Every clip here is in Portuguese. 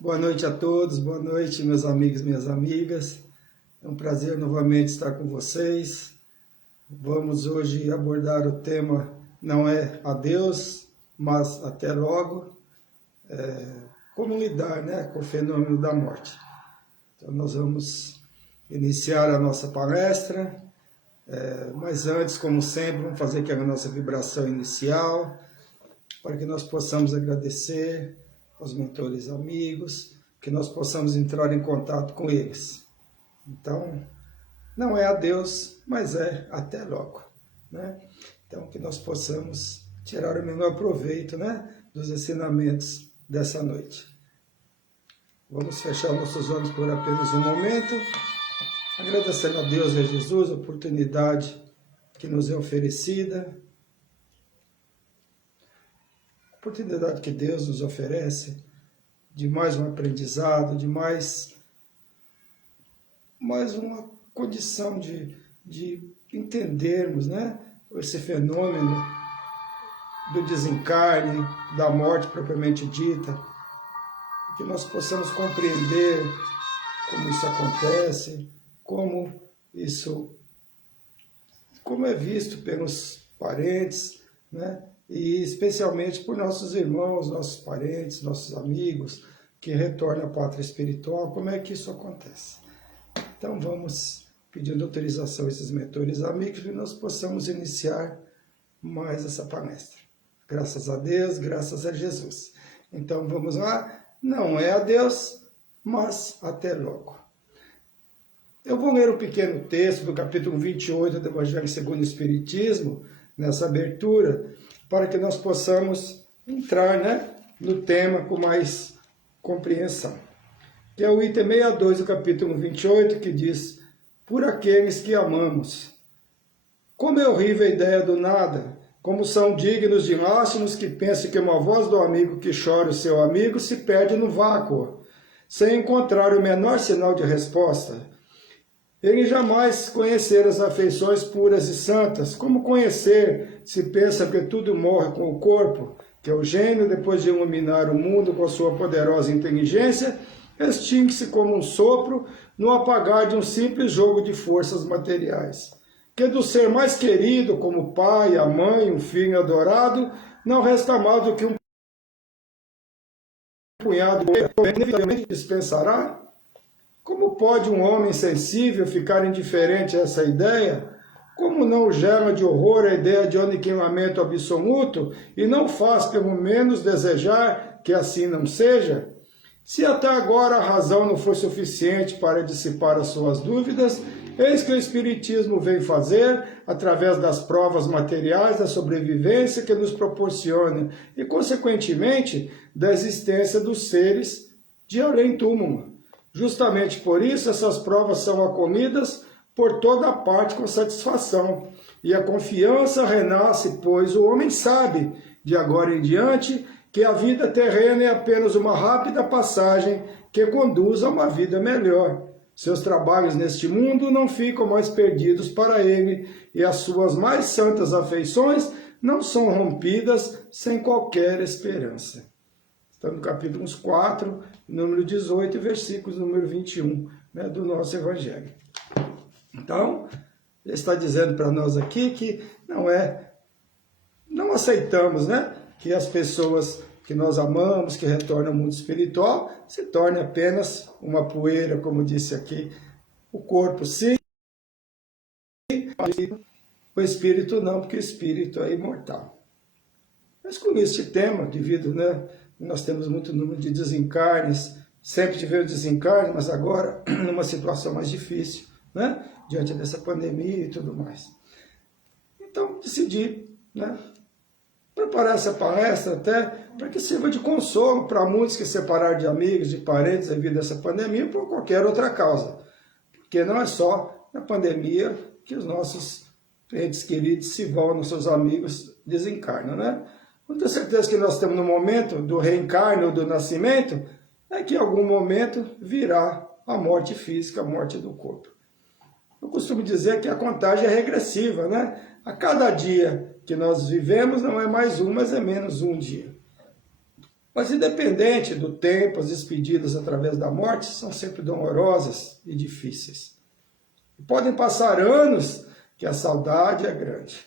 Boa noite a todos, boa noite meus amigos e minhas amigas. É um prazer novamente estar com vocês. Vamos hoje abordar o tema não é adeus, mas até logo. Como lidar, com o fenômeno da morte. Então nós vamos iniciar a nossa palestra, mas antes, como sempre, vamos fazer aqui a nossa vibração inicial, para que nós possamos agradecer aos mentores amigos, que nós possamos entrar em contato com eles. Então, não é adeus, mas é até logo. Então, que nós possamos tirar o menor proveito dos ensinamentos dessa noite. Vamos fechar nossos olhos por apenas um momento, agradecendo a Deus e a Jesus a oportunidade que nos é oferecida, a oportunidade que Deus nos oferece de mais um aprendizado, de mais uma condição de entendermos esse fenômeno do desencarne, da morte propriamente dita, que nós possamos compreender como isso acontece, como é visto pelos parentes, e especialmente por nossos irmãos, nossos parentes, nossos amigos, que retornam à pátria espiritual, como é que isso acontece. Então vamos pedindo autorização a esses mentores amigos, que nós possamos iniciar mais essa palestra. Graças a Deus, graças a Jesus. Então vamos lá, não é adeus, mas até logo. Eu vou ler um pequeno texto do capítulo 28 do Evangelho segundo o Espiritismo, nessa abertura, para que nós possamos entrar no tema com mais compreensão. Que é o item 62 do capítulo 28, que diz: por aqueles que amamos. Como é horrível a ideia do nada, como são dignos de lástimos que pensam que uma voz do amigo que chora o seu amigo se perde no vácuo, sem encontrar o menor sinal de resposta. Ele jamais conhecer as afeições puras e santas. Como conhecer se pensa que tudo morre com o corpo, que o gênio, depois de iluminar o mundo com sua poderosa inteligência, extingue-se como um sopro no apagar de um simples jogo de forças materiais. Que do ser mais querido, como o pai, a mãe, um filho adorado, não resta mais do que um punhado de dispensará? Como pode um homem sensível ficar indiferente a essa ideia? Como não gela de horror a ideia de aniquilamento absoluto e não faz, pelo menos, desejar que assim não seja? Se até agora a razão não foi suficiente para dissipar as suas dúvidas, eis que o Espiritismo vem fazer, através das provas materiais da sobrevivência que nos proporciona e, consequentemente, da existência dos seres de além-túmulo. Justamente por isso, essas provas são acolhidas por toda parte com satisfação. E a confiança renasce, pois o homem sabe, de agora em diante, que a vida terrena é apenas uma rápida passagem que conduz a uma vida melhor. Seus trabalhos neste mundo não ficam mais perdidos para ele, e as suas mais santas afeições não são rompidas sem qualquer esperança. Está no capítulo 4, número 18, versículos número 21, do nosso Evangelho. Então, ele está dizendo para nós aqui que não aceitamos, que as pessoas que nós amamos, que retornam ao mundo espiritual, se tornem apenas uma poeira, como disse aqui. O corpo sim, o espírito não, porque o espírito é imortal. Mas com este tema, devido, nós temos muito número de desencarnes, sempre tivemos desencarne, mas agora numa situação mais difícil, diante dessa pandemia e tudo mais. Então, decidi, preparar essa palestra até para que sirva de consolo para muitos que separaram de amigos, de parentes devido a essa pandemia ou por qualquer outra causa. Porque não é só na pandemia que os nossos entes queridos se vão, nossos amigos desencarnam, Eu tenho certeza que nós estamos no momento do reencarno ou do nascimento, que em algum momento virá a morte física, a morte do corpo. Eu costumo dizer que a contagem é regressiva, A cada dia que nós vivemos não é mais um, mas é menos um dia. Mas independente do tempo, as despedidas através da morte são sempre dolorosas e difíceis. E podem passar anos que a saudade é grande.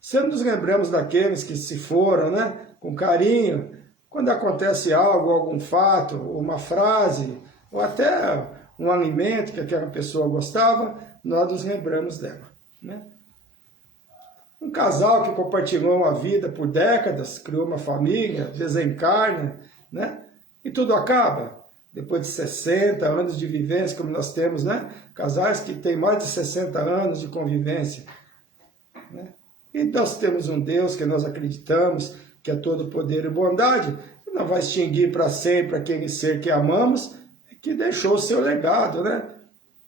Sempre nos lembramos daqueles que se foram, né, com carinho, quando acontece algo, algum fato, uma frase, ou até um alimento que aquela pessoa gostava, nós nos lembramos dela, né? Um casal que compartilhou a vida por décadas, criou uma família, desencarna, né? E tudo acaba. Depois de 60 anos de vivência, como nós temos, né? Casais que têm mais de 60 anos de convivência, né? E nós temos um Deus que nós acreditamos, que é todo poder e bondade, que não vai extinguir para sempre aquele ser que amamos, que deixou o seu legado, né?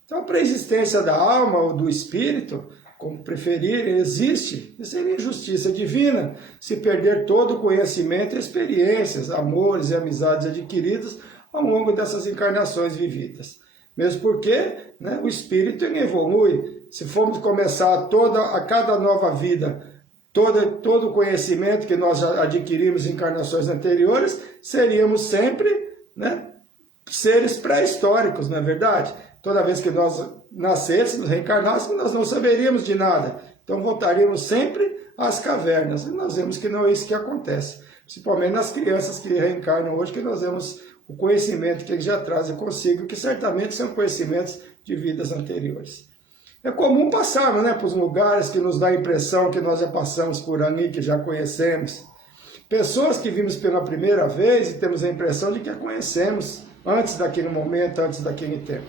Então a preexistência da alma ou do espírito, como preferir, existe. E seria injustiça divina se perder todo o conhecimento, experiências, amores e amizades adquiridos ao longo dessas encarnações vividas. Mesmo porque, né, o espírito evolui. Se formos começar a cada nova vida, todo o conhecimento que nós já adquirimos em encarnações anteriores, seríamos sempre, né, seres pré-históricos, não é verdade? Toda vez que nós nascêssemos, reencarnássemos, nós não saberíamos de nada. Então voltaríamos sempre às cavernas. E nós vemos que não é isso que acontece. Principalmente nas crianças que reencarnam hoje, que nós vemos o conhecimento que eles já trazem consigo, que certamente são conhecimentos de vidas anteriores. É comum passarmos, né, para os lugares que nos dá a impressão que nós já passamos por ali, que já conhecemos. Pessoas que vimos pela primeira vez e temos a impressão de que a conhecemos antes daquele momento, antes daquele tempo.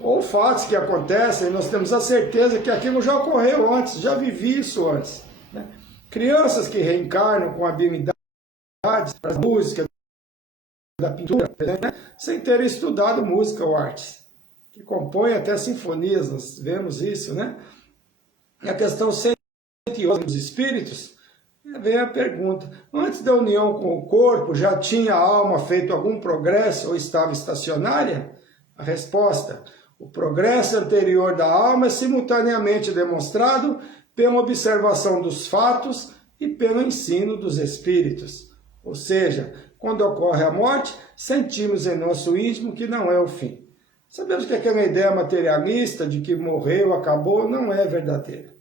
Ou fatos que acontecem e nós temos a certeza que aquilo já ocorreu antes, já vivi isso antes, né? Crianças que reencarnam com habilidades para a música, da pintura, né, sem terem estudado música ou artes, que compõem até sinfonias, nós vemos isso, né? E a questão sentiosa dos espíritos, vem a pergunta, antes da união com o corpo, já tinha a alma feito algum progresso ou estava estacionária? A resposta, o progresso anterior da alma é simultaneamente demonstrado pela observação dos fatos e pelo ensino dos espíritos. Ou seja, quando ocorre a morte, sentimos em nosso íntimo que não é o fim. Sabemos que aquela ideia materialista de que morreu, acabou, não é verdadeira.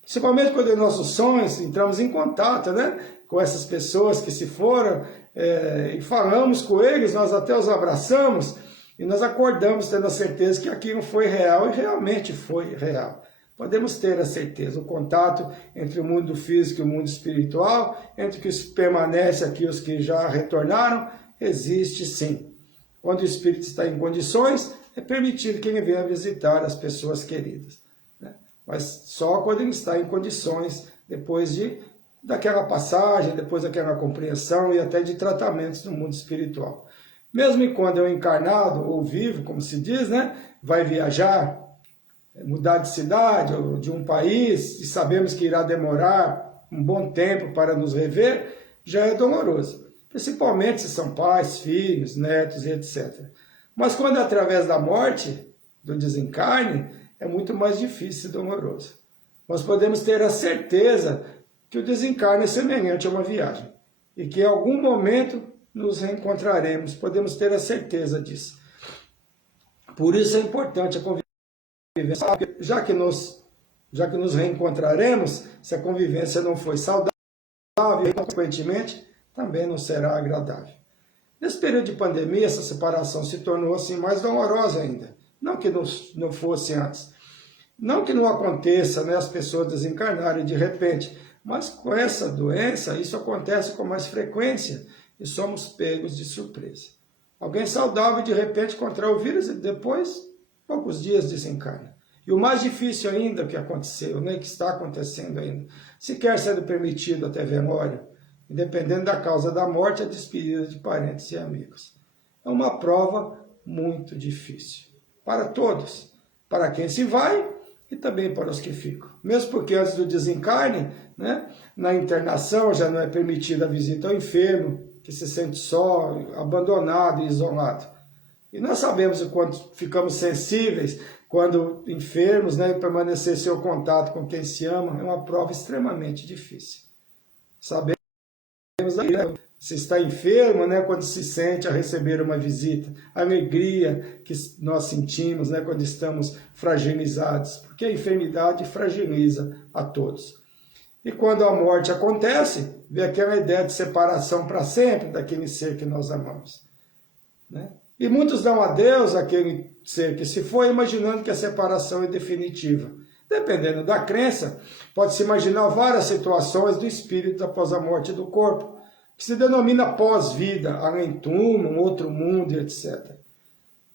Principalmente quando em nossos sonhos entramos em contato, né, com essas pessoas que se foram, e falamos com eles, nós até os abraçamos, e nós acordamos tendo a certeza que aquilo foi real, e realmente foi real. Podemos ter a certeza, o contato entre o mundo físico e o mundo espiritual, entre os que permanecem aqui e os que já retornaram, existe sim. Quando o espírito está em condições, é permitido que ele venha visitar as pessoas queridas, né? Mas só quando ele está em condições, depois daquela passagem, depois daquela compreensão e até de tratamentos no mundo espiritual. Mesmo quando é um encarnado ou vivo, como se diz, né, vai viajar, mudar de cidade ou de um país, e sabemos que irá demorar um bom tempo para nos rever, já é doloroso. Principalmente se são pais, filhos, netos e etc. Mas quando é através da morte, do desencarne, é muito mais difícil e doloroso. Nós podemos ter a certeza que o desencarne é semelhante a uma viagem e que em algum momento nos reencontraremos, podemos ter a certeza disso. Por isso é importante a convivência, já que nos reencontraremos, se a convivência não foi saudável, e consequentemente também não será agradável. Nesse período de pandemia, essa separação se tornou assim mais dolorosa ainda. Não que não fosse antes. Não que não aconteça, né, as pessoas desencarnarem de repente, mas com essa doença isso acontece com mais frequência e somos pegos de surpresa. Alguém saudável de repente contrai o vírus e depois, poucos dias, desencarna. E o mais difícil ainda que aconteceu, né, que está acontecendo ainda, sequer sendo permitido até velório, e dependendo da causa da morte, a despedida de parentes e amigos. É uma prova muito difícil. Para todos, para quem se vai e também para os que ficam. Mesmo porque antes do desencarne, né, na internação já não é permitida a visita ao enfermo, que se sente só, abandonado e isolado. E nós sabemos o quanto ficamos sensíveis quando enfermos, né, permanecer seu contato com quem se ama é uma prova extremamente difícil. Sabemos se está enfermo, né, quando se sente a receber uma visita, a alegria que nós sentimos, né, quando estamos fragilizados, porque a enfermidade fragiliza a todos. E quando a morte acontece, vem aquela ideia de separação para sempre daquele ser que nós amamos, né? E muitos dão adeus àquele ser que se foi, imaginando que a separação é definitiva. Dependendo da crença, pode-se imaginar várias situações do espírito após a morte do corpo, que se denomina pós-vida, além-túmulo, um outro mundo, etc.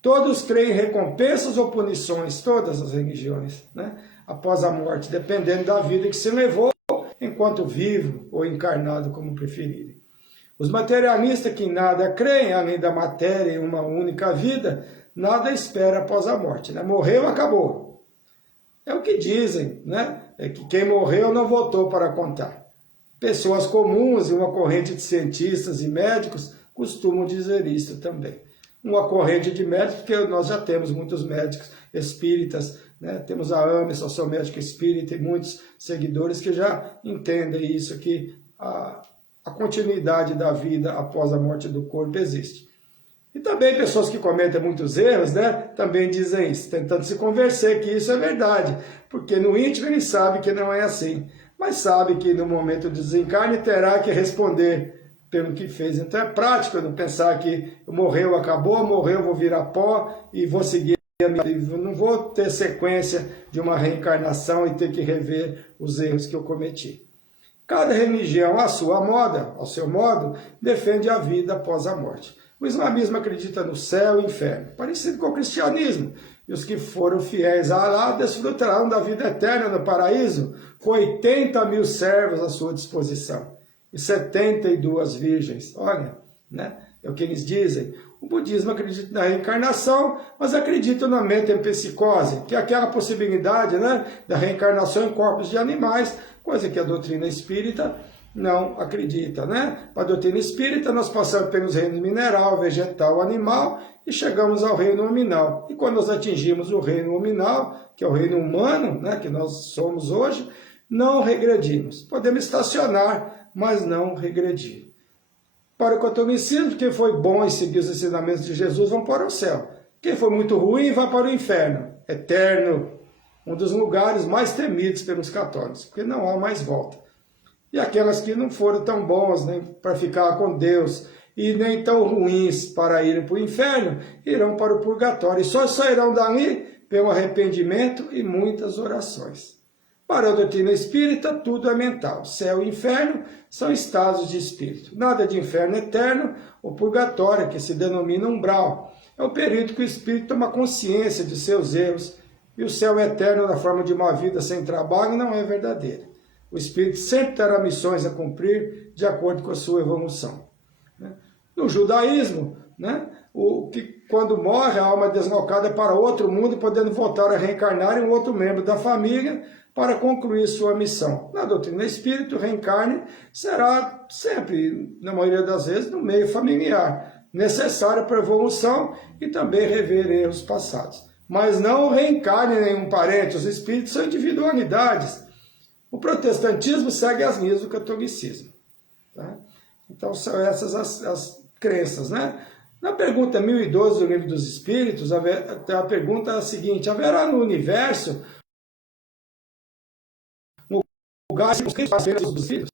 Todos creem em recompensas ou punições, todas as religiões, né? Após a morte, dependendo da vida que se levou, enquanto vivo ou encarnado, como preferirem. Os materialistas que em nada creem, além da matéria em uma única vida, nada espera após a morte, né? Morreu, acabou. É o que dizem, né? É que quem morreu não voltou para contar. Pessoas comuns e uma corrente de cientistas e médicos costumam dizer isso também. Uma corrente de médicos, porque nós já temos muitos médicos espíritas, né? Temos a AMES, eu sou médico espírita, e muitos seguidores que já entendem isso, que a continuidade da vida após a morte do corpo existe. E também pessoas que cometem muitos erros, né, também dizem isso, tentando se convencer que isso é verdade, porque no íntimo ele sabe que não é assim, mas sabe que no momento do desencarne terá que responder pelo que fez. Então é prático não pensar que morreu, acabou, morreu, vou virar pó e vou seguir a minha vida. Não vou ter sequência de uma reencarnação e ter que rever os erros que eu cometi. Cada religião, à sua moda, ao seu modo, defende a vida após a morte. O islamismo acredita no céu e inferno, parecido com o cristianismo. E os que foram fiéis a Alá desfrutarão da vida eterna no paraíso, com 80 mil servos à sua disposição. E 72 virgens. Olha, né? É o que eles dizem. O budismo acredita na reencarnação, mas acredita na metempsicose, que é aquela possibilidade, né, da reencarnação em corpos de animais, coisa que a doutrina espírita não acredita, né? Para a doutrina espírita, nós passamos pelos reinos mineral, vegetal, animal e chegamos ao reino nominal. E quando nós atingimos o reino nominal, que é o reino humano, né, que nós somos hoje, não regredimos. Podemos estacionar, mas não regredir. Para o catolicismo, quem foi bom e seguiu os ensinamentos de Jesus vão para o céu. Quem foi muito ruim vai para o inferno, eterno, um dos lugares mais temidos pelos católicos, porque não há mais volta. E aquelas que não foram tão boas, nem para ficar com Deus, e nem tão ruins para irem para o inferno, irão para o purgatório. E só sairão dali pelo arrependimento e muitas orações. Para a doutrina espírita, tudo é mental. Céu e inferno são estados de espírito. Nada de inferno eterno ou purgatório, que se denomina umbral. É o período que o espírito toma consciência de seus erros. E o céu eterno, na forma de uma vida sem trabalho, não é verdadeiro. O espírito sempre terá missões a cumprir de acordo com a sua evolução. No judaísmo, né, quando morre, a alma é deslocada para outro mundo, podendo voltar a reencarnar em um outro membro da família para concluir sua missão. Na doutrina espírita, o reencarne será sempre, na maioria das vezes, no meio familiar, necessário para a evolução e também rever erros passados. Mas não reencarne nenhum parente, os espíritos são individualidades. O protestantismo segue as linhas do catolicismo. Tá? Então são essas as crenças, né? Na pergunta 1012 do Livro dos Espíritos, a pergunta é a seguinte: haverá no universo lugares circunscritos para apenas dos espíritos?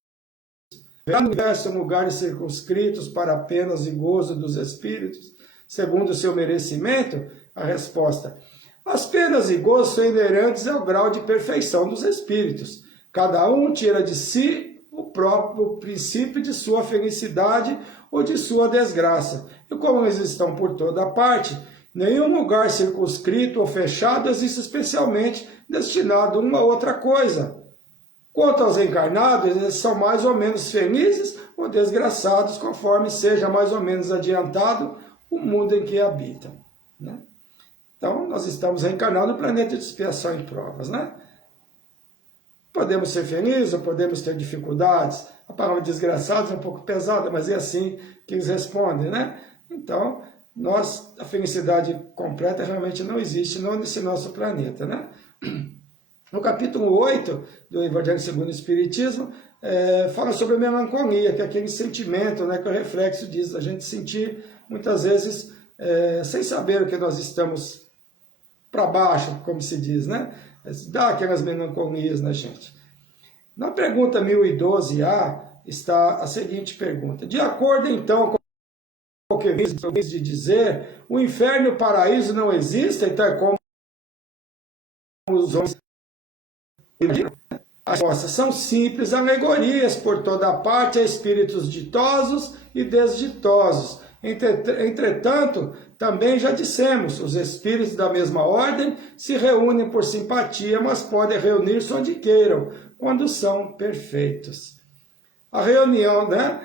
Haverá no universo lugares circunscritos para apenas e gozo dos espíritos, segundo o seu merecimento? A resposta: as penas e gozos são inerentes ao grau de perfeição dos espíritos. Cada um tira de si o próprio princípio de sua felicidade ou de sua desgraça. E como eles estão por toda parte, nenhum lugar circunscrito ou fechado existe especialmente destinado a uma outra coisa. Quanto aos encarnados, eles são mais ou menos felizes ou desgraçados, conforme seja mais ou menos adiantado o mundo em que habitam, né? Então, nós estamos reencarnados no planeta de expiação e provas, né? Podemos ser felizes ou podemos ter dificuldades. A palavra desgraçados é um pouco pesada, mas é assim que eles respondem, né? Então, a felicidade completa realmente não existe, não nesse nosso planeta, né? No capítulo 8 do Evangelho segundo o Espiritismo, fala sobre a melancolia, que é aquele sentimento, né, que é o reflexo disso, a gente sentir muitas vezes sem saber o que nós estamos para baixo, como se diz, né? Dá aquelas melancolias na gente. Na pergunta 1012A está a seguinte pergunta: de acordo então com o que eu quis de dizer, o inferno e o paraíso não existem, tal como os homens imaginam? As respostas são simples alegorias por toda parte a espíritos ditosos e desditosos. Entretanto, também já dissemos, os espíritos da mesma ordem se reúnem por simpatia, mas podem reunir-se onde queiram, quando são perfeitos. A reunião, né,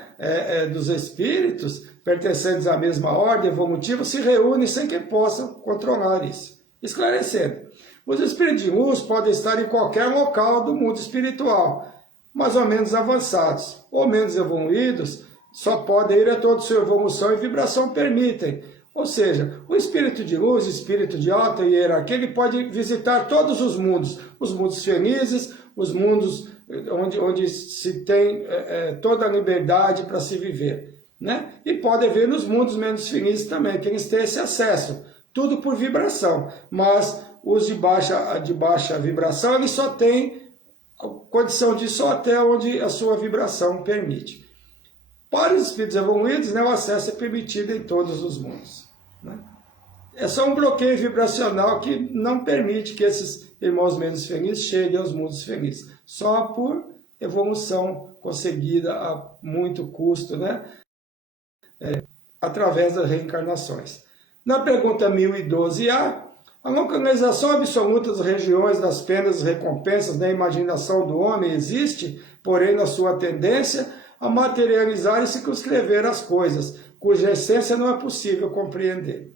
dos espíritos pertencentes à mesma ordem evolutiva se reúnem sem que possam controlar isso. Esclarecendo, os espíritos de luz podem estar em qualquer local do mundo espiritual, mais ou menos avançados, ou menos evoluídos, só podem ir a toda sua evolução e vibração permitem. Ou seja, o espírito de luz, espírito de alta hierarquia, ele pode visitar todos os mundos felizes, os mundos onde se tem toda a liberdade para se viver, né? E pode ver nos mundos menos felizes também, que eles têm esse acesso, tudo por vibração, mas os de baixa vibração, eles só têm condição de ir só até onde a sua vibração permite. Para os espíritos evoluídos, né, o acesso é permitido em todos os mundos, né? É só um bloqueio vibracional que não permite que esses irmãos menos felizes cheguem aos mundos felizes, só por evolução conseguida a muito custo, né? Através das reencarnações. Na pergunta 1012A, a localização absoluta das regiões das penas e recompensas na imaginação do homem existe, porém na sua tendência a materializar e circunscrever as coisas, cuja essência não é possível compreender.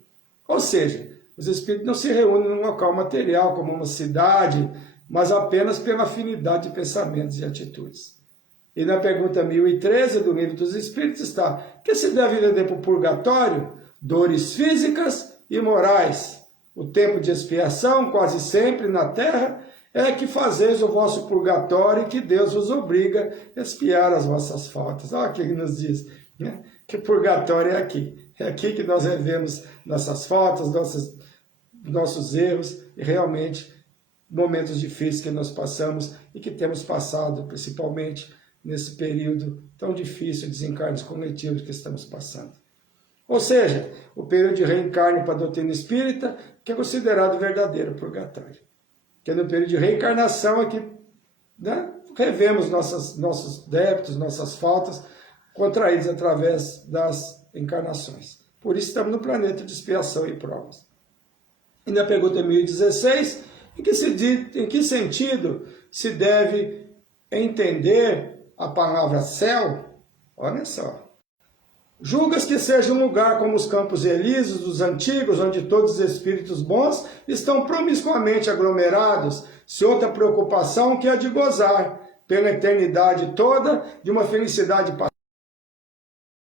Ou seja, os espíritos não se reúnem num local material, como uma cidade, mas apenas pela afinidade de pensamentos e atitudes. E na pergunta 1013 do Livro dos Espíritos está: que se deve entender por purgatório? Dores físicas e morais. O tempo de expiação, quase sempre na terra, é que fazeis o vosso purgatório e que Deus vos obriga a expiar as vossas faltas. Olha o que ele nos diz, né? Que purgatório é aqui. É aqui que nós revemos nossas faltas, nossos erros e realmente momentos difíceis que nós passamos e que temos passado, principalmente nesse período tão difícil de desencarnes coletivos que estamos passando. Ou seja, o período de reencarne para a doutrina espírita, que é considerado verdadeiro purgatório. Que é no período de reencarnação é que, né, revemos nossos débitos, nossas faltas, contraídos através das encarnações. Por isso estamos no planeta de expiação e provas. E na pergunta 1016, em que sentido se deve entender a palavra céu? Olha só. Julgas que seja um lugar como os campos elíseos dos antigos, onde todos os espíritos bons estão promiscuamente aglomerados, sem outra preocupação que a de gozar, pela eternidade toda, de uma felicidade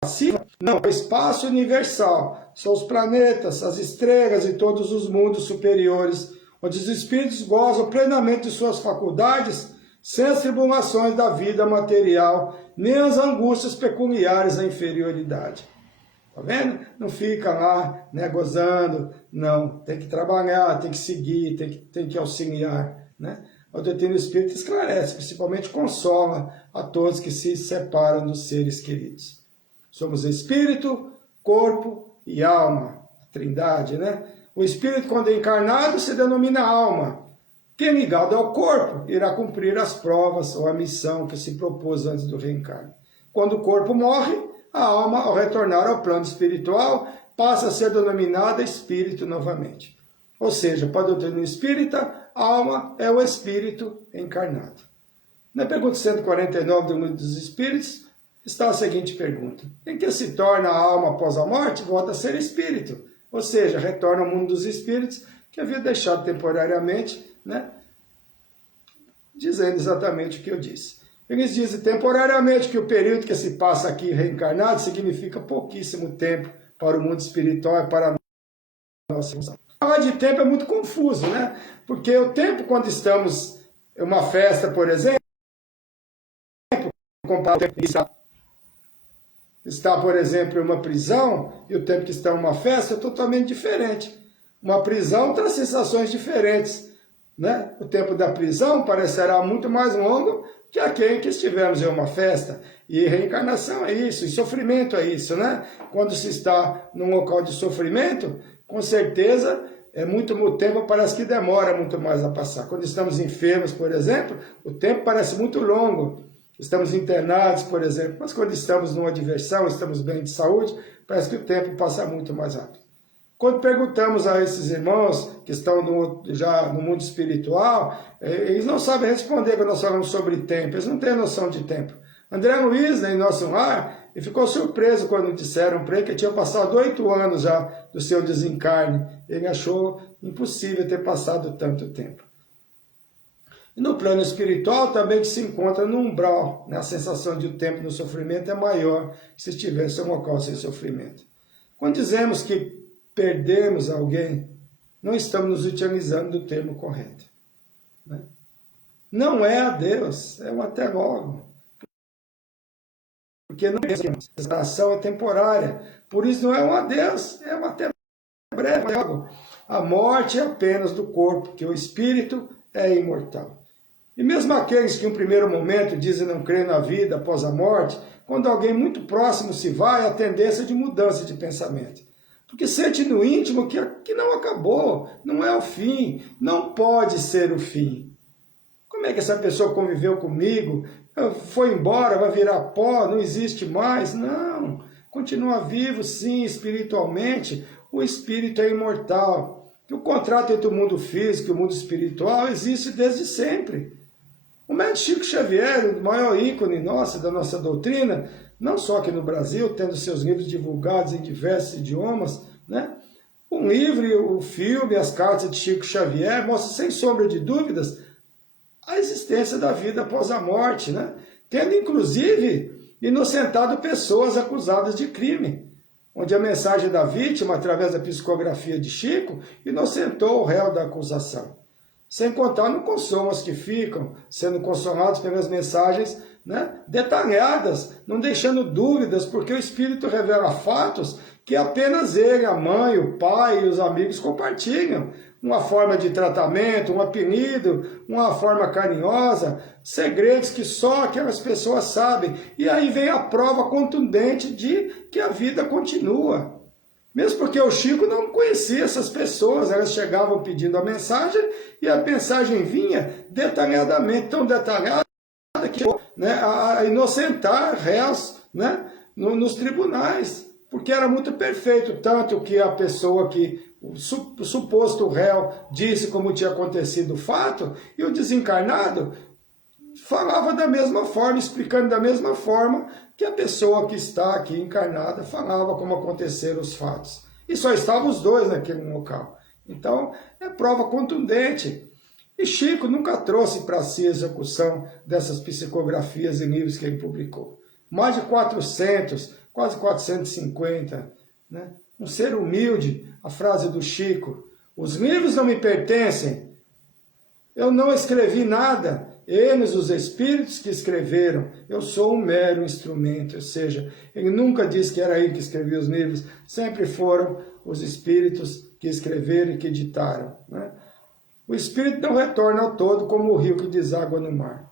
passiva? Não, é o espaço universal, são os planetas, as estrelas e todos os mundos superiores, onde os espíritos gozam plenamente de suas faculdades, sem as tribulações da vida material, nem as angústias peculiares da inferioridade. Tá vendo? Não fica lá, né, gozando, não. Tem que trabalhar, tem que seguir, tem que auxiliar, né? A doutrina espírita esclarece, principalmente consola a todos que se separam dos seres queridos. Somos espírito, corpo e alma, a trindade, né? O espírito, quando é encarnado, se denomina alma. Quem ligado ao corpo irá cumprir as provas ou a missão que se propôs antes do reencarne. Quando o corpo morre, a alma, ao retornar ao plano espiritual, passa a ser denominada espírito novamente. Ou seja, para a doutrina espírita, a alma é o espírito encarnado. Na pergunta 149 do Livro dos Espíritos, está a seguinte pergunta: em que se torna a alma após a morte? Volta a ser espírito. Ou seja, retorna ao mundo dos espíritos, que havia deixado temporariamente, né? Dizendo exatamente o que eu disse. Eles dizem temporariamente que o período que se passa aqui reencarnado significa pouquíssimo tempo para o mundo espiritual e para a nossa função. Falar de tempo é muito confuso, né? Porque o tempo, quando estamos em uma festa, por exemplo, comparar o tempo que está, por exemplo, em uma prisão e o tempo que está em uma festa é totalmente diferente. Uma prisão traz sensações diferentes, né? O tempo da prisão parecerá muito mais longo que aquele que estivermos em uma festa. E reencarnação é isso, e sofrimento é isso, né? Quando se está num local de sofrimento, com certeza, o tempo parece que demora muito mais a passar. Quando estamos enfermos, por exemplo, o tempo parece muito longo. Estamos internados, por exemplo, mas quando estamos numa diversão, estamos bem de saúde, parece que o tempo passa muito mais rápido. Quando perguntamos a esses irmãos que estão já no mundo espiritual, eles não sabem responder quando nós falamos sobre tempo, eles não têm noção de tempo. André Luiz, em nosso lar, ele ficou surpreso quando disseram para ele que tinha passado 8 anos já do seu desencarne. Ele achou impossível ter passado tanto tempo. E no plano espiritual também se encontra no umbral, né? A sensação de o tempo no sofrimento é maior se estivesse em um local sem sofrimento. Quando dizemos que perdemos alguém, não estamos nos utilizando do termo correto, né? Não é adeus, é um até logo. Porque não é essa ação é temporária. Por isso não é um adeus, é um até breve. A morte é apenas do corpo, porque o espírito é imortal. E mesmo aqueles que em um primeiro momento dizem não crer na vida após a morte, quando alguém muito próximo se vai, há tendência de mudança de pensamento. Porque sente no íntimo que não acabou, não é o fim, não pode ser o fim. Como é que essa pessoa conviveu comigo, foi embora, vai virar pó, não existe mais? Não, continua vivo sim, espiritualmente, o espírito é imortal. E o contrato entre o mundo físico e o mundo espiritual existe desde sempre. O médico Chico Xavier, o maior ícone nosso, da nossa doutrina, não só aqui no Brasil, tendo seus livros divulgados em diversos idiomas, né? O livro, o filme, as cartas de Chico Xavier mostram, sem sombra de dúvidas, a existência da vida após a morte, né? Tendo, inclusive, inocentado pessoas acusadas de crime, onde a mensagem da vítima, através da psicografia de Chico, inocentou o réu da acusação. Sem contar no consolo aos que ficam, sendo consolados pelas mensagens, né, detalhadas, não deixando dúvidas, porque o Espírito revela fatos que apenas ele, a mãe, o pai e os amigos compartilham. Uma forma de tratamento, um apelido, uma forma carinhosa, segredos que só aquelas pessoas sabem. E aí vem a prova contundente de que a vida continua. Mesmo porque o Chico não conhecia essas pessoas, elas chegavam pedindo a mensagem e a mensagem vinha detalhadamente, tão detalhada que, né, a inocentar réus, né, nos tribunais, porque era muito perfeito, tanto que a pessoa que, o suposto réu, disse como tinha acontecido o fato, e o desencarnado falava da mesma forma, explicando da mesma forma que a pessoa que está aqui encarnada falava como aconteceram os fatos. E só estavam os dois naquele local. Então, é prova contundente. E Chico nunca trouxe para si a execução dessas psicografias em livros que ele publicou. Mais de 400, quase 450. Né? Um ser humilde, a frase do Chico: os livros não me pertencem, eu não escrevi nada, eles, os espíritos que escreveram, eu sou um mero instrumento. Ou seja, ele nunca disse que era ele que escrevia os livros, sempre foram os espíritos que escreveram e que ditaram. Né? O espírito não retorna ao todo como o rio que deságua no mar.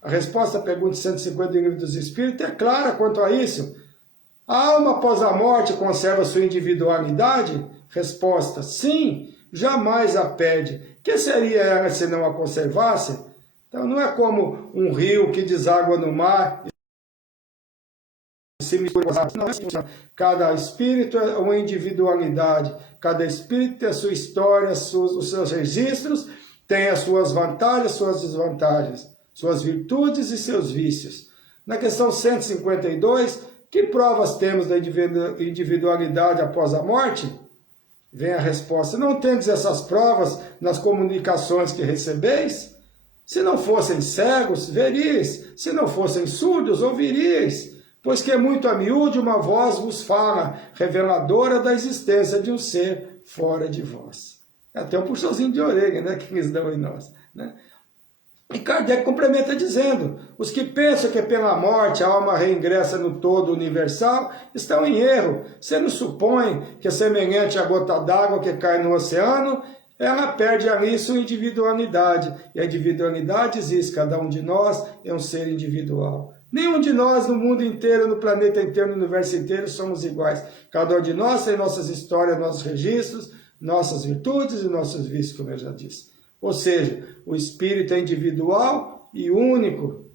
A resposta à pergunta 150 do Livro dos Espíritos é clara quanto a isso. A alma após a morte conserva sua individualidade? Resposta: sim, jamais a perde. Que seria ela se não a conservasse? Então não é como um rio que deságua no mar e se mistura com as águas. Não é assim. Cada espírito é uma individualidade. Cada espírito tem a sua história, os seus registros, tem as suas vantagens, suas desvantagens, suas virtudes e seus vícios. Na questão 152, que provas temos da individualidade após a morte? Vem a resposta: não tendes essas provas nas comunicações que recebeis? Se não fossem cegos, veríeis. Se não fossem surdos, ouviríeis. Pois que muito a miúde uma voz vos fala, reveladora da existência de um ser fora de vós. É até um puxãozinho de orelha, né, que eles dão em nós. Né? E Kardec complementa dizendo, os que pensam que pela morte a alma reingressa no todo universal estão em erro. Você não supõe que é semelhante à gota d'água que cai no oceano, ela perde ali sua individualidade. E a individualidade existe, cada um de nós é um ser individual. Nenhum de nós no mundo inteiro, no planeta inteiro, no universo inteiro somos iguais. Cada um de nós tem nossas histórias, nossos registros, nossas virtudes e nossos vícios, como eu já disse. Ou seja, o espírito é individual e único.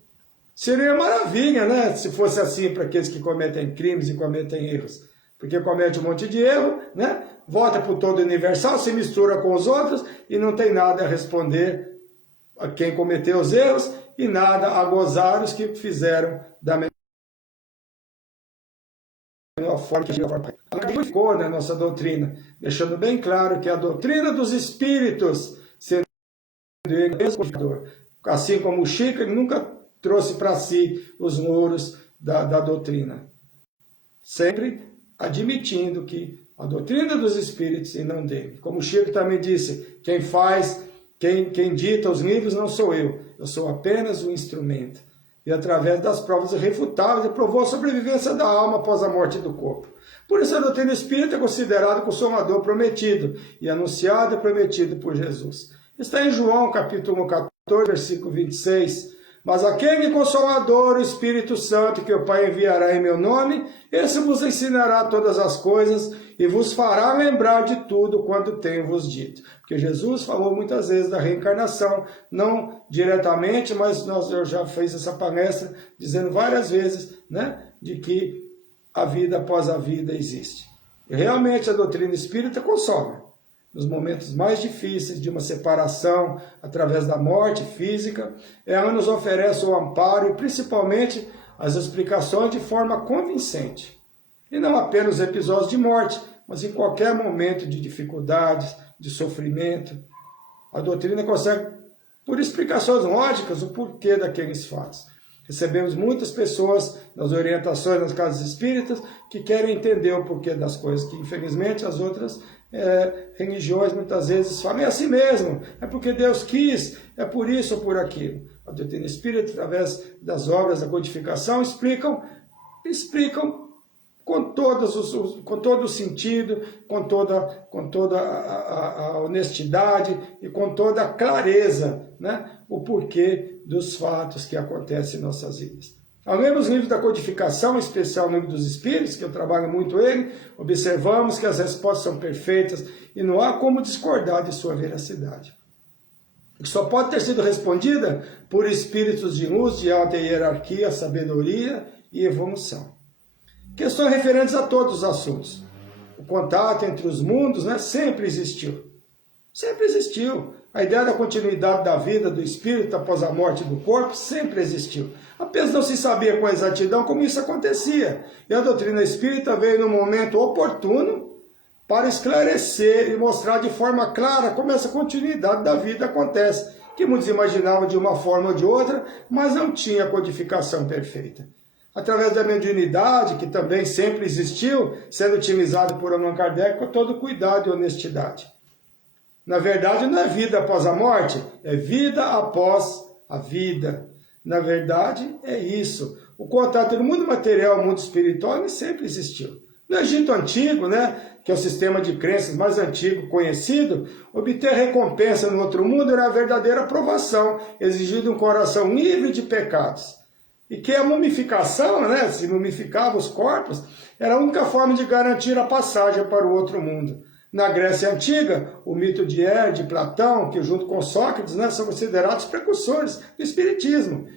Seria maravilha, né? Se fosse assim para aqueles que cometem crimes e cometem erros. Porque comete um monte de erro, né? Volta para o todo universal, se mistura com os outros e não tem nada a responder a quem cometeu os erros e nada a gozar os que fizeram da melhor forma que a ficou na nossa doutrina, deixando bem claro que a doutrina dos espíritos, sendo ele mesmo, assim como o Chico, ele nunca trouxe para si os louros da doutrina, sempre admitindo que a doutrina dos espíritos e não dele. Como o Chico também disse, quem dita os livros não sou eu sou apenas um instrumento. E através das provas irrefutáveis, ele provou a sobrevivência da alma após a morte do corpo. Por isso a doutrina espírita é considerada o consolador prometido, e anunciado e prometido por Jesus. Está em João capítulo 14, versículo 26. Mas aquele Consolador, o Espírito Santo, que o Pai enviará em meu nome, esse vos ensinará todas as coisas e vos fará lembrar de tudo quanto tenho vos dito. Porque Jesus falou muitas vezes da reencarnação, não diretamente, mas eu já fiz essa palestra dizendo várias vezes, né, de que a vida após a vida existe. E realmente a doutrina espírita consola. Nos momentos mais difíceis de uma separação, através da morte física, ela nos oferece o amparo e principalmente as explicações de forma convincente. E não apenas episódios de morte, mas em qualquer momento de dificuldades, de sofrimento. A doutrina consegue, por explicações lógicas, o porquê daqueles fatos. Recebemos muitas pessoas nas orientações das casas espíritas que querem entender o porquê das coisas, que infelizmente as outras religiões muitas vezes falam, é assim mesmo, é porque Deus quis, é por isso ou por aquilo. A doutrina espírita, através das obras da codificação, explicam com todo o sentido, com toda a honestidade e com toda a clareza, né, o porquê dos fatos que acontecem em nossas vidas. Ao ler os livros da codificação, em especial o livro dos Espíritos, que eu trabalho muito ele, observamos que as respostas são perfeitas e não há como discordar de sua veracidade. Só pode ter sido respondida por espíritos de luz, de alta hierarquia, sabedoria e evolução. Questões referentes a todos os assuntos. O contato entre os mundos, né, sempre existiu. Sempre existiu. A ideia da continuidade da vida do espírito após a morte do corpo sempre existiu. Apenas não se sabia com exatidão como isso acontecia. E a doutrina espírita veio no momento oportuno para esclarecer e mostrar de forma clara como essa continuidade da vida acontece. Que muitos imaginavam de uma forma ou de outra, mas não tinha codificação perfeita. Através da mediunidade, que também sempre existiu, sendo utilizado por Allan Kardec com todo cuidado e honestidade. Na verdade, não é vida após a morte, é vida após a vida. Na verdade, é isso. O contato no mundo material, no mundo espiritual, sempre existiu. No Egito Antigo, né, que é o sistema de crenças mais antigo conhecido, obter recompensa no outro mundo era a verdadeira aprovação, exigindo um coração livre de pecados. E que a mumificação, né, se mumificava os corpos, era a única forma de garantir a passagem para o outro mundo. Na Grécia Antiga, o mito de Hélio, de Platão, que junto com Sócrates, né, são considerados precursores do Espiritismo.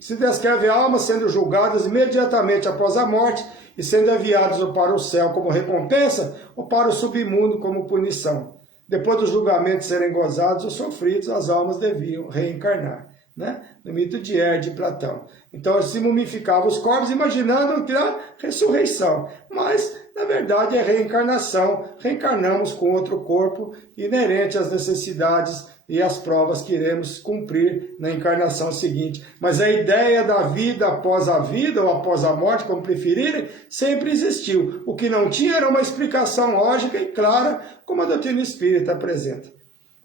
Se descreve almas sendo julgadas imediatamente após a morte e sendo enviadas ou para o céu como recompensa ou para o submundo como punição. Depois dos julgamentos serem gozados ou sofridos, as almas deviam reencarnar. Né? No mito de Hélio, de Platão. Então, se mumificava os corpos, imaginando que a ressurreição. Mas, na verdade, é reencarnação. Reencarnamos com outro corpo inerente às necessidades e às provas que iremos cumprir na encarnação seguinte. Mas a ideia da vida após a vida, ou após a morte, como preferirem, sempre existiu. O que não tinha era uma explicação lógica e clara, como a doutrina espírita apresenta.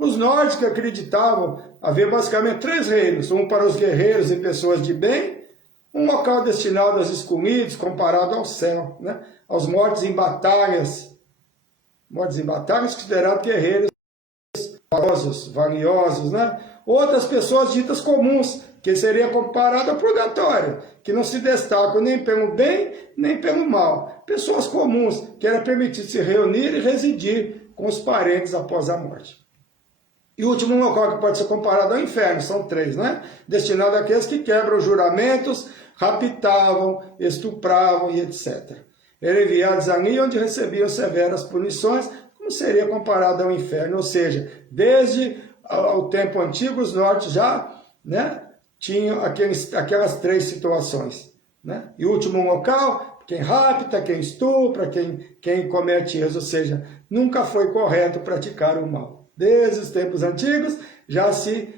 Os nórdicos acreditavam haver basicamente 3 reinos, um para os guerreiros e pessoas de bem, um local destinado aos excluídos, comparado ao céu, né? Aos mortos em batalhas considerados guerreiros valiosos, né? Outras pessoas ditas comuns, que seria comparado ao purgatório, que não se destacam nem pelo bem, nem pelo mal. Pessoas comuns, que era permitido se reunir e residir com os parentes após a morte. E o último local que pode ser comparado ao inferno, são 3, né? Destinado àqueles que quebram juramentos, raptavam, estupravam e etc. Eram enviados ali onde recebiam severas punições, como seria comparado ao inferno. Ou seja, desde o tempo antigo, os nórdicos já, né, tinham aquelas 3 situações. Né? E o último local, quem rapta, quem estupra, quem comete erros, ou seja, nunca foi correto praticar o mal. Desde os tempos antigos, já se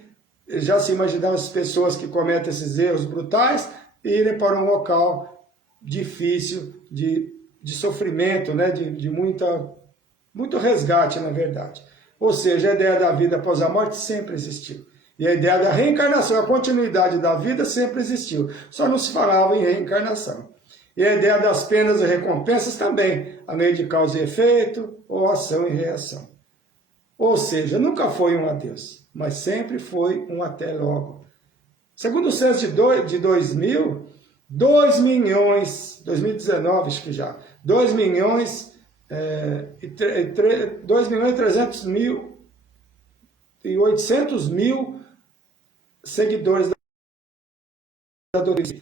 imaginavam as pessoas que cometem esses erros brutais irem para um local difícil, de sofrimento, né? de muito resgate, na verdade. Ou seja, a ideia da vida após a morte sempre existiu. E a ideia da reencarnação, a continuidade da vida sempre existiu. Só não se falava em reencarnação. E a ideia das penas e recompensas também, a lei de causa e efeito, ou ação e reação. Ou seja, nunca foi um adeus, mas sempre foi um até logo. Segundo o censo de 2000, 2 milhões, 2019 acho que já, 2 milhões e 300 mil e 800 mil seguidores da doutrina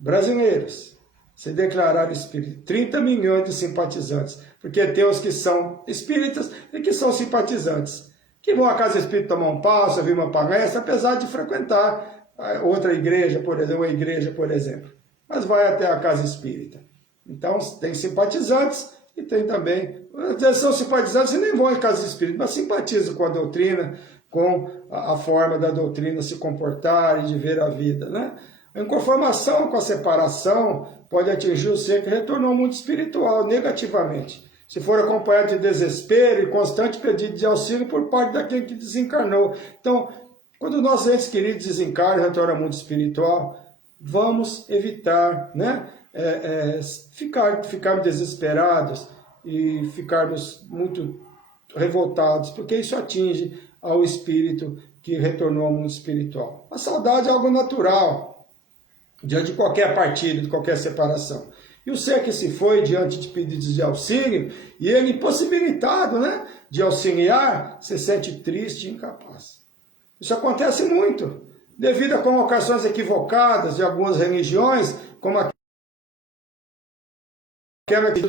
brasileiros se declararam espíritas, 30 milhões de simpatizantes, porque tem os que são espíritas e que são simpatizantes, que vão à casa espírita tomar um passo, ouvir uma palestra, apesar de frequentar outra igreja, por exemplo, uma igreja, por exemplo, mas vai até a casa espírita. Então, tem simpatizantes e tem também, eles são simpatizantes e nem vão à casa espírita, mas simpatizam com a doutrina, com a forma da doutrina se comportar e de ver a vida, né? A inconformação com a separação pode atingir o ser que retornou ao mundo espiritual negativamente, se for acompanhado de desespero e constante pedido de auxílio por parte daquele que desencarnou. Então, quando nossos entes queridos desencarnam e retornam ao mundo espiritual, vamos evitar, né, ficarmos desesperados e ficarmos muito revoltados, porque isso atinge ao espírito que retornou ao mundo espiritual. A saudade é algo natural, diante de qualquer partida, de qualquer separação. E o ser que se foi diante de pedidos de auxílio, e ele impossibilitado, né, de auxiliar, se sente triste e incapaz. Isso acontece muito, devido a colocações equivocadas de algumas religiões, como aquela que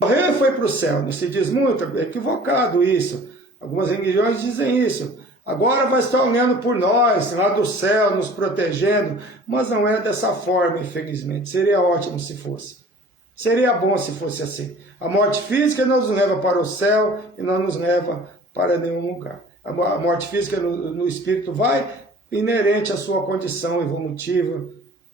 morreu e foi para o céu. Não se diz muito, é equivocado isso. Algumas religiões dizem isso. Agora vai estar olhando por nós, lá do céu, nos protegendo, mas não é dessa forma, infelizmente. Seria ótimo se fosse. Seria bom se fosse assim. A morte física não nos leva para o céu e não nos leva para nenhum lugar. A morte física no espírito vai inerente à sua condição evolutiva.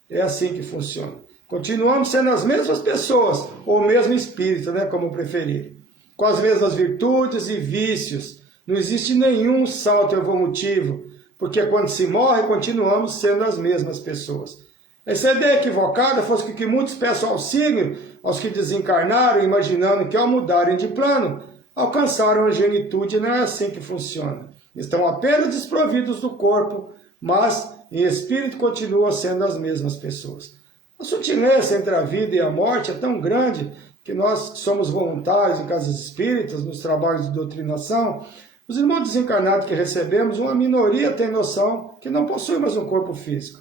É assim que funciona. Continuamos sendo as mesmas pessoas, ou o mesmo espírito, né, como preferirem. Com as mesmas virtudes e vícios. Não existe nenhum salto evolutivo, porque quando se morre, continuamos sendo as mesmas pessoas. Essa ideia equivocada fosse que muitos peçam auxílio aos que desencarnaram, imaginando que ao mudarem de plano, alcançaram a angelitude. Não é assim que funciona. Estão apenas desprovidos do corpo, mas em espírito continuam sendo as mesmas pessoas. A sutileza entre a vida e a morte é tão grande que nós que somos voluntários em casas espíritas, nos trabalhos de doutrinação, os irmãos desencarnados que recebemos, uma minoria tem noção que não possuímos um corpo físico.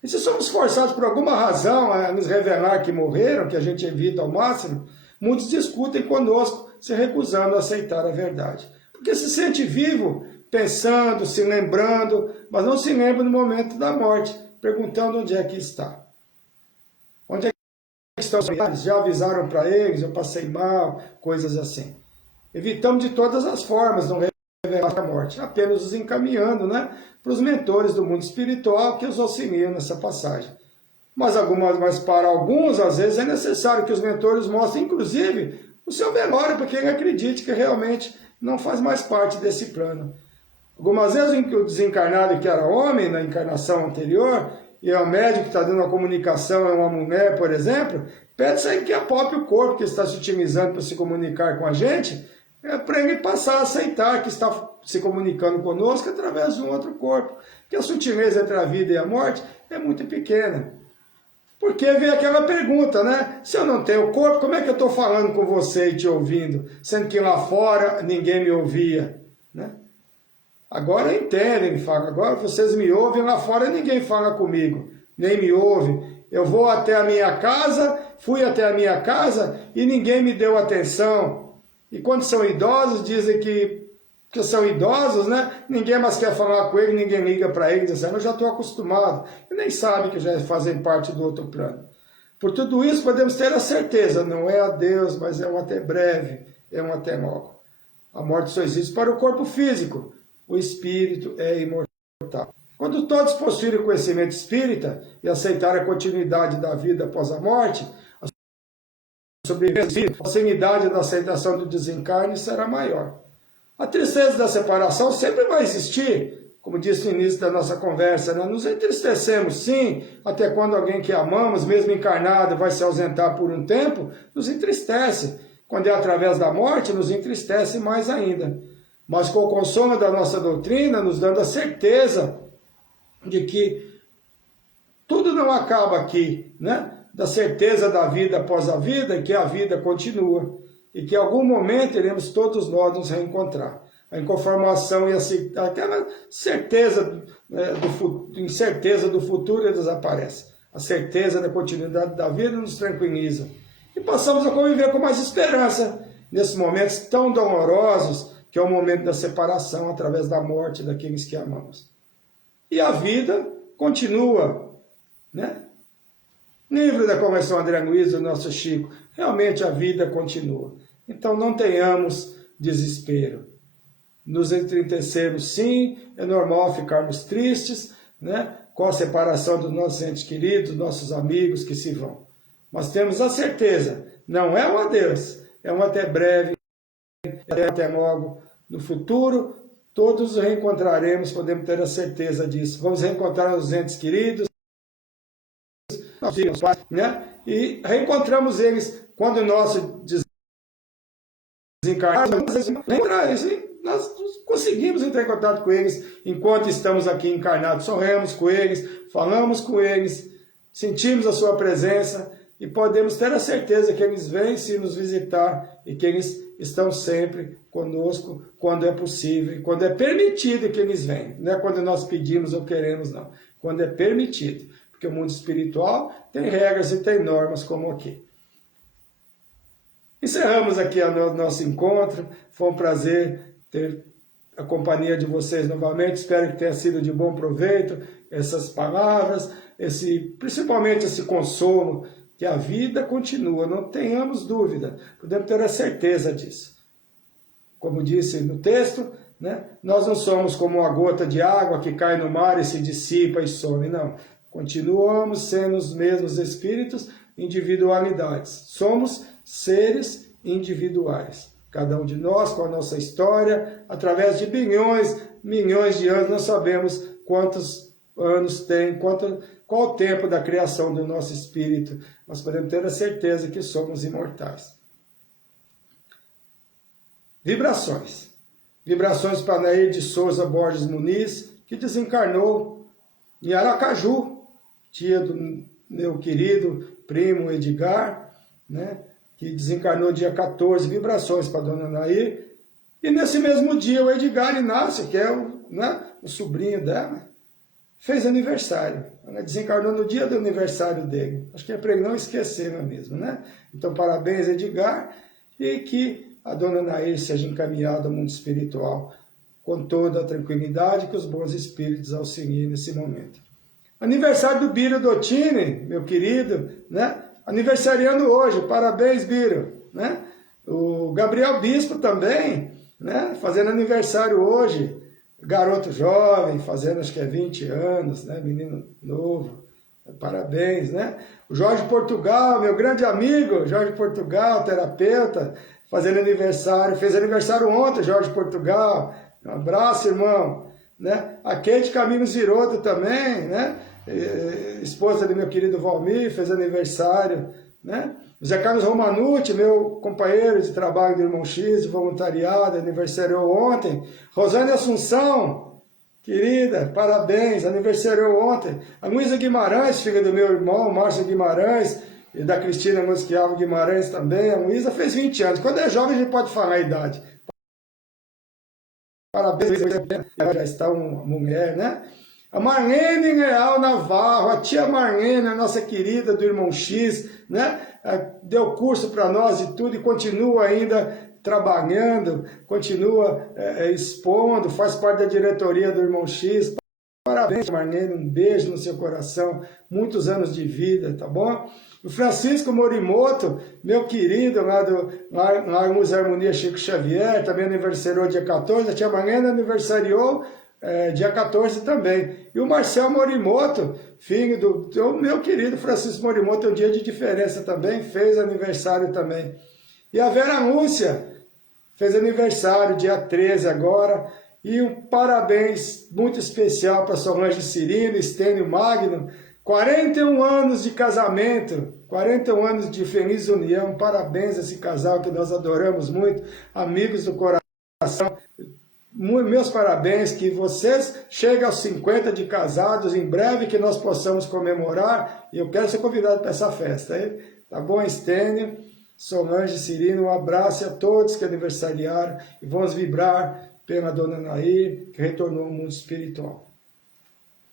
E se somos forçados por alguma razão a nos revelar que morreram, que a gente evita ao máximo, muitos discutem conosco, se recusando a aceitar a verdade. Porque se sente vivo, pensando, se lembrando, mas não se lembra no momento da morte, perguntando onde é que está. Onde é que estão os familiares? Já avisaram para eles, eu passei mal, coisas assim. Evitamos de todas as formas, não revelar a morte, apenas os encaminhando, né, para os mentores do mundo espiritual que os auxiliam nessa passagem. Mas para alguns, às vezes, é necessário que os mentores mostrem, inclusive, o seu velório, para que ele acredite que realmente não faz mais parte desse plano. Algumas vezes o desencarnado que era homem na encarnação anterior, e é o médico que está dando uma comunicação, é uma mulher, por exemplo, pede isso aí que é o próprio corpo que está se utilizando para se comunicar com a gente, para ele passar a aceitar que está se comunicando conosco através de um outro corpo. Que a sutileza entre a vida e a morte é muito pequena. Porque vem aquela pergunta, né? Se eu não tenho corpo, como é que eu estou falando com você e te ouvindo? Sendo que lá fora ninguém me ouvia, né? Agora entendem, me falam, agora vocês me ouvem, lá fora ninguém fala comigo, nem me ouve. Eu vou até a minha casa, fui até a minha casa e ninguém me deu atenção. E quando são idosos, dizem que são idosos, né? Ninguém mais quer falar com ele, ninguém liga para ele, dizendo, eu já estou acostumado. E nem sabe que já fazem parte do outro plano. Por tudo isso, podemos ter a certeza, não é a Deus, mas é um até breve, é um até logo. A morte só existe para o corpo físico, o espírito é imortal. Quando todos possuírem o conhecimento espírita e aceitarem a continuidade da vida após a morte, a sobrevivência, a proximidade da aceitação do desencarne será maior. A tristeza da separação sempre vai existir, como disse no início da nossa conversa, né? Nos entristecemos sim, até quando alguém que amamos, mesmo encarnado, vai se ausentar por um tempo, nos entristece. Quando é através da morte, nos entristece mais ainda. Mas com o consolo da nossa doutrina, nos dando a certeza de que tudo não acaba aqui, né? Da certeza da vida após a vida, e que a vida continua. E que em algum momento iremos todos nós nos reencontrar. A inconformação e aquela certeza, incerteza do futuro desaparece. A certeza da continuidade da vida nos tranquiliza. E passamos a conviver com mais esperança nesses momentos tão dolorosos, que é o momento da separação através da morte daqueles que amamos. E a vida continua, né? Livro da Convenção André Luiz, do nosso Chico, realmente a vida continua. Então não tenhamos desespero. Nos entristecermos sim, é normal ficarmos tristes, né? Com a separação dos nossos entes queridos, nossos amigos que se vão. Mas temos a certeza, não é um adeus, é um até breve, até logo. No futuro, todos nos reencontraremos, podemos ter a certeza disso. Vamos reencontrar os entes queridos, nossos pais, né? E reencontramos eles quando o nosso desencarnado, nós conseguimos entrar em contato com eles enquanto estamos aqui encarnados. Sorremos com eles, falamos com eles, sentimos a sua presença e podemos ter a certeza que eles vêm se nos visitar e que eles estão sempre conosco quando é possível e quando é permitido que eles venham. Não é quando nós pedimos ou queremos, não. Quando é permitido. Porque o mundo espiritual tem regras e tem normas como aqui. Encerramos aqui o nosso encontro. Foi um prazer ter a companhia de vocês novamente. Espero que tenha sido de bom proveito essas palavras, principalmente esse consolo, que a vida continua, não tenhamos dúvida, podemos ter a certeza disso. Como disse no texto, né? Nós não somos como uma gota de água que cai no mar e se dissipa e some, não. Continuamos sendo os mesmos espíritos, individualidades. Somos seres individuais. Cada um de nós com a nossa história, através de bilhões, milhões de anos, não sabemos quantos anos tem, qual o tempo da criação do nosso espírito. Nós podemos ter a certeza que somos imortais. Vibrações. Vibrações para Nair de Souza Borges Muniz, que desencarnou em Aracaju, tia do meu querido primo Edgar, né, que desencarnou dia 14, vibrações para Dona Nair. E nesse mesmo dia o Edgar Inácio, que é o sobrinho dela, fez aniversário. Ela desencarnou no dia do aniversário dele. Acho que é para ele não esquecer mesmo, né? Então, parabéns, Edgar, e que a Dona Nair seja encaminhada ao mundo espiritual com toda a tranquilidade que os bons espíritos auxiliem nesse momento. Aniversário do Biro Dottini, meu querido, né? Aniversariando hoje, parabéns, Biro, né? O Gabriel Bispo também, né? Fazendo aniversário hoje. Garoto jovem, fazendo acho que é 20 anos, né? Menino novo, parabéns, né? O Jorge Portugal, meu grande amigo, Jorge Portugal, terapeuta, fazendo aniversário, fez aniversário ontem, Jorge Portugal, um abraço, irmão, né? A Kate Camilo Ziroto também, né? Esposa do meu querido Valmir, fez aniversário, né? José Carlos Romanucci, meu companheiro de trabalho do Irmão X, de voluntariado, aniversariou ontem. Rosane Assunção, querida, parabéns, aniversariou ontem. A Luísa Guimarães, filha do meu irmão, Márcio Guimarães, e da Cristina Mosquiavo Guimarães também. A Luísa fez 20 anos. Quando é jovem, a gente pode falar a idade. Parabéns, ela já está uma mulher, né? A Marlene Real Navarro, a tia Marlene, a nossa querida do Irmão X, né? Deu curso para nós e tudo, e continua ainda trabalhando, continua expondo, faz parte da diretoria do Irmão X. Parabéns, Marlene, um beijo no seu coração, muitos anos de vida, tá bom? O Francisco Morimoto, meu querido, lá do Música Harmonia Chico Xavier, também aniversariou dia 14, a tia Marlene aniversariou dia 14 também. E o Marcel Morimoto, filho do meu querido Francisco Morimoto, um dia de diferença também, fez aniversário também. E a Vera Lúcia fez aniversário dia 13 agora. E um parabéns muito especial para Solange Cirino, Estênio Magno, 41 anos de casamento, 41 anos de feliz união, parabéns a esse casal que nós adoramos muito, amigos do coração. Meus parabéns, que vocês cheguem aos 50 de casados, em breve que nós possamos comemorar, e eu quero ser convidado para essa festa, hein? Tá bom, Estênio, Solange Cirino, um abraço a todos que aniversariaram, e vamos vibrar pela Dona Nair, que retornou ao mundo espiritual.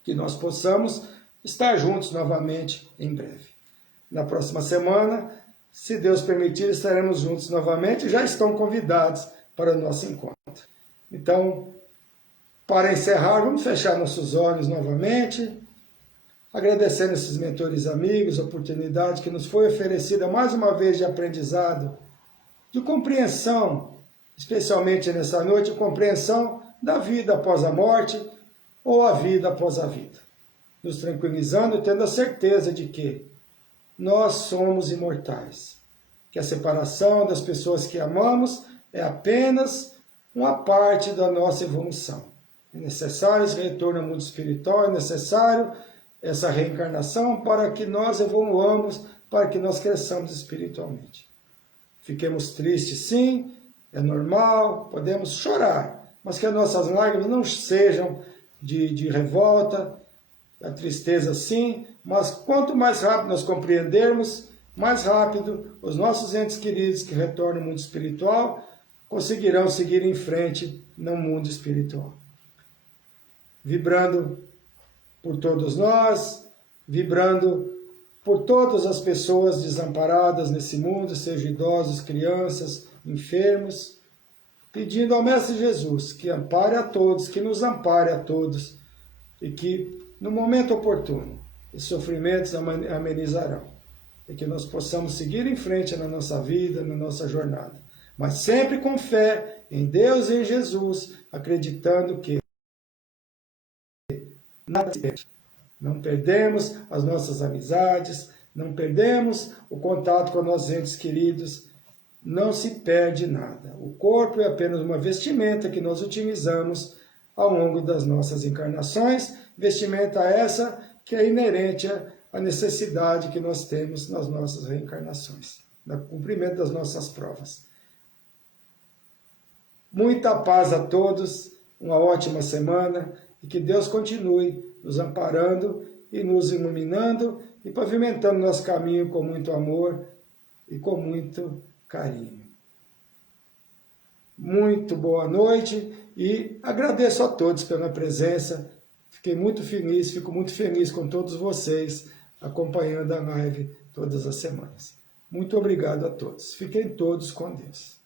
Que nós possamos estar juntos novamente em breve. Na próxima semana, se Deus permitir, estaremos juntos novamente, já estão convidados para o nosso encontro. Então, para encerrar, vamos fechar nossos olhos novamente, agradecendo esses mentores amigos, a oportunidade que nos foi oferecida mais uma vez de aprendizado, de compreensão, especialmente nessa noite, compreensão da vida após a morte ou a vida após a vida. Nos tranquilizando, tendo a certeza de que nós somos imortais, que a separação das pessoas que amamos é apenas uma parte da nossa evolução. É necessário esse retorno ao mundo espiritual, é necessário essa reencarnação para que nós evoluamos, para que nós cresçamos espiritualmente. Fiquemos tristes, sim, é normal, podemos chorar, mas que as nossas lágrimas não sejam de revolta, a tristeza sim, mas quanto mais rápido nós compreendermos, mais rápido os nossos entes queridos que retornam ao mundo espiritual conseguirão seguir em frente no mundo espiritual. Vibrando por todos nós, vibrando por todas as pessoas desamparadas nesse mundo, sejam idosos, crianças, enfermos, pedindo ao Mestre Jesus que ampare a todos, que nos ampare a todos, e que, no momento oportuno, os sofrimentos amenizarão, e que nós possamos seguir em frente na nossa vida, na nossa jornada, mas sempre com fé em Deus e em Jesus, acreditando que nada se perde. Não perdemos as nossas amizades, não perdemos o contato com nossos entes queridos, não se perde nada. O corpo é apenas uma vestimenta que nós utilizamos ao longo das nossas encarnações, vestimenta essa que é inerente à necessidade que nós temos nas nossas reencarnações, no cumprimento das nossas provas. Muita paz a todos, uma ótima semana, e que Deus continue nos amparando e nos iluminando e pavimentando nosso caminho com muito amor e com muito carinho. Muito boa noite e agradeço a todos pela presença. Fiquei muito feliz, fico muito feliz com todos vocês acompanhando a live todas as semanas. Muito obrigado a todos. Fiquem todos com Deus.